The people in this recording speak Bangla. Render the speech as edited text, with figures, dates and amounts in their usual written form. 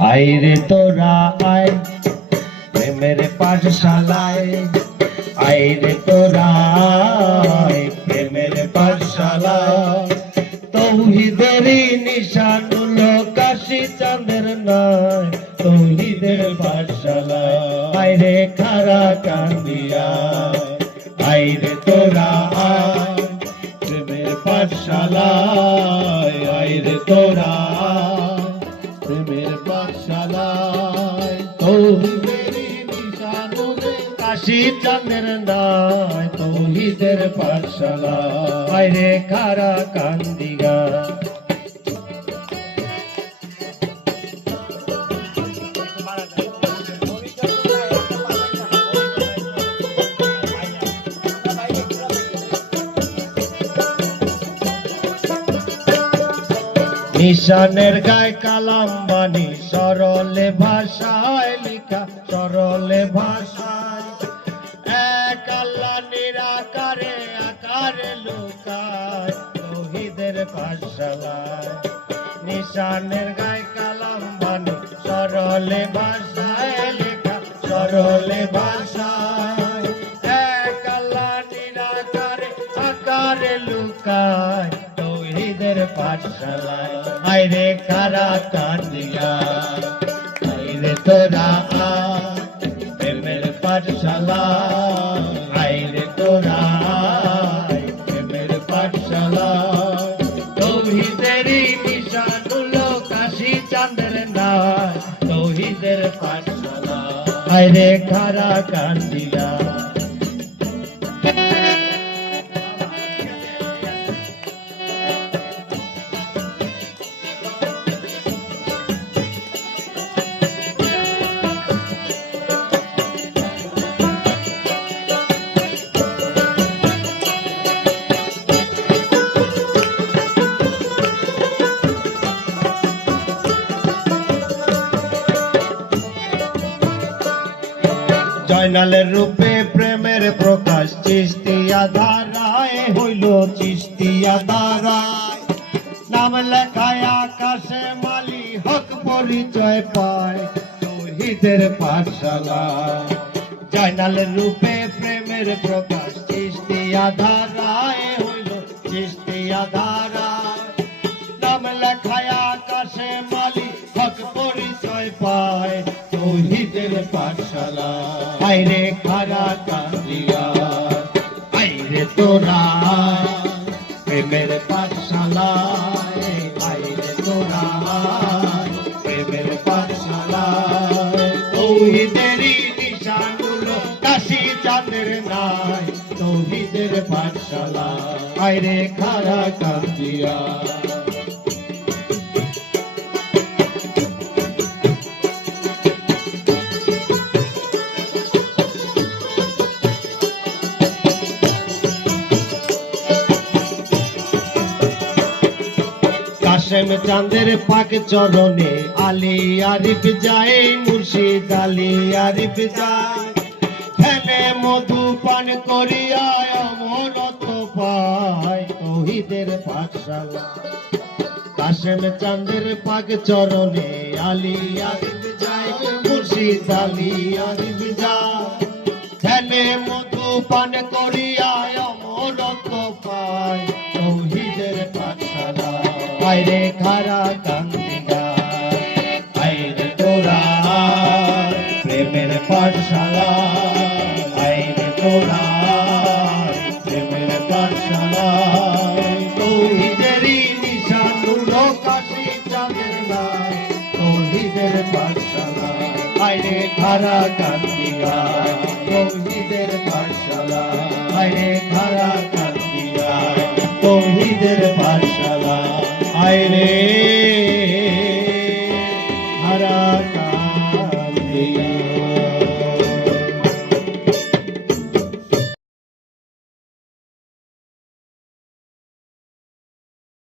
আইরে তোরা আয় প্রেমের পাঠশালায়, আইরে তোরা আয় প্রেমের পাঠশালায়। তৌহিদেরই নিশানুল কাশি চাঁদের নয়, তৌহিদের পাঠশালায় আইরে খারা কান্দিয়া, আইরে তোরা আয় প্রেমের পাঠশালায়, আইরে তোরা প্রেমের পাঠশালায়। তৌহিদেরই নিশানুল কাশি চাঁদের নয়, তৌহিদের পাঠশালায় আইরে খারা কান্দিয়া। নিশানের গায়ে কালাম বাণী সরলে ভাষায় লিখা, সরলে ভাষায়। এক আল্লাহ নিরাকারে আকারে লুকায়, তৌহিদের পাঠশালায়। নিশানের গায়ে কালাম বাণী সরলে ভাষায় লেখা, সরলে ভাষায়। এক আল্লাহ নিরাকারে আকারে লুকায়, তৌহিদের পাঠশালায় আইরে কারা কান্দিয়া, আইরে তোরা আয় প্রেমের পাঠশালায়, আইরে তোরা আয় প্রেমের পাঠশালায়। তৌহিদেরই নিশানুল কাশি চাঁদের নয়, তৌহিদের পাঠশালায় আইরে কারা কান্দিয়া। জয়নালের রূপে প্রেমের প্রকাশ চিস্তিয়া ধারায় হইল, চিস্তিয়া ধারায়। নাম লেখায় আকাশে মালি হক পরিচয় পায়, তৌহিদের পাঠশালায়। জয়নালের রূপে প্রেমের প্রকাশ চিস্তিয়া ধারায় হইল, চিস্তিয়া ধারায়। নাম লেখায় আকাশে মালি হক পরিচয় পায়, তৌহিদের পাঠশালায় আইরে খারা কান্দিয়া, আইরে তোরা প্রেমের পাঠশালায়, আইরে তোরা প্রেমের পাঠশালায়। তৌহিদেরই নিশানুল কাশি চাঁদের নাই, তৌহিদের পাঠশালায় আইরে খারা কান্দিয়া। কাশেম চাঁদের পাক চরণে আলী আরিফ যায়, মুর্শিদ আলী আরিফ যায়। ফেনে মধু পান করিয়া অমরত্ব পায়, তৌহিদের পাঠশালায়। কাশেম চাঁদের পাক চরণে আলী আরিফ যায়, মুর্শিদ আলী আরিফ যায়। ফেনে মধু পান করিয়া অমরত্ব পায়, তৌহিদের পাঠশালায় আইরে খারা কান্দিয়া, আইরে তোরা প্রেমের পাঠশালায়, আইরে তোরা প্রেমের পাঠশালায়। তৌহিদেরই নিশানুল কাশি চাঁদের নাই, তৌহিদের পাঠশালায় আইরে খারা কান্দিয়া, তৌহিদের পাঠশালায় আইরে খারা কান্দিয়া, তৌহিদের পাঠশালায় আইরে হারা।